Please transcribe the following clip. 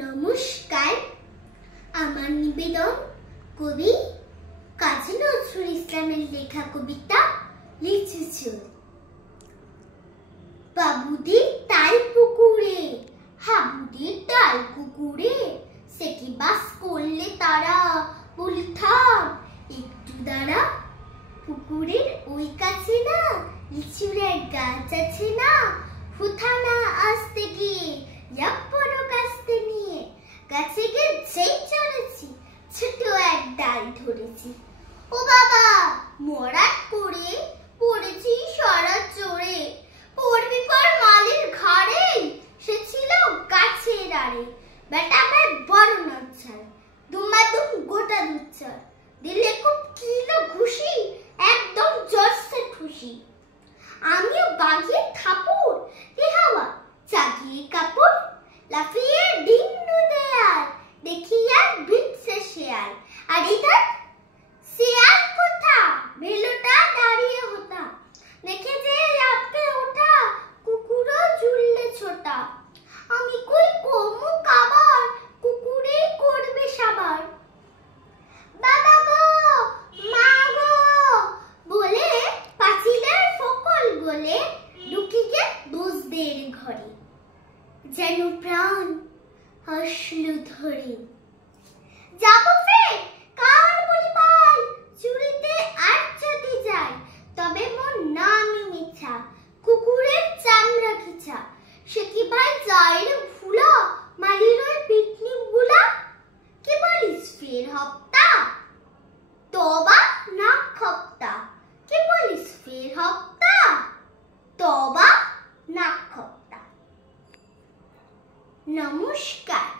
নমস্কার। আমার নিবেদন কবি কাজী নজরুল ইসলামের লেখা কবিতা লিচুচোর। বাবুদের তাল পুকুরে, হাবুদের ডাল কুকুরে, সে কি বাস করলে তারা, বলি থাম একটু দাঁড়া। পুকুরের ওই কাছে না লিচুর এক গাছ আছে না, ফুথানা আসতে গিয়ে বড় কাস্তে নিয়ে গাছে গিয়ে যেই চড়েছি, ছোট এক ডাল ধরেছি। ও বাবা, মরাট করে পড়েছি সরা চড়ে, পড়বি পর মালির ঘাড়ে, সে ছিল গাছের আড়ে। বেটা ভাই বড় নচ্ছার, দুমাদুম গোটা দুচ্ছার, দিলে খুব কিলো ঘুষি, একদম জোরসে খুশি। আমিও বাগিয়ে থাপুর, এ হাওয়া চাগিয়ে কাপড়, লাফিয়ে ডিঙ্গু দেয়াল, দেখি আর ভিড়ছে শেয়াল। আর ইধার শেয়াল কোথা, ভেলোটা দাঁড়িয়ে হোতা, দেখে যে আপকে ওঠা, কুকুরও জুড়লে ছোটা। আমি কই কমু কাবার, কুকুরে করবে সাবার। বাবা গো, মা গো বলে পাঁচিলের ফকল গলে ঢুকি গে বুঝদের ঘরে, যেন প্রাণ হাসলু ধরে। যাবো ফের কার বলি পাই, চুরিতে আর যদি যাই, তবে মোর নামই মিছা, কুকুরের চামড়া খিচা। সে কি ভাই যায় রে ভুলা, মালির ওই পিকনিক গুলা। কি বলিস ফের হপ্তা, তবা না খপ্তা। কি বলিস ফের হপ্তা, তবা না খপ্তা। নমস্কার।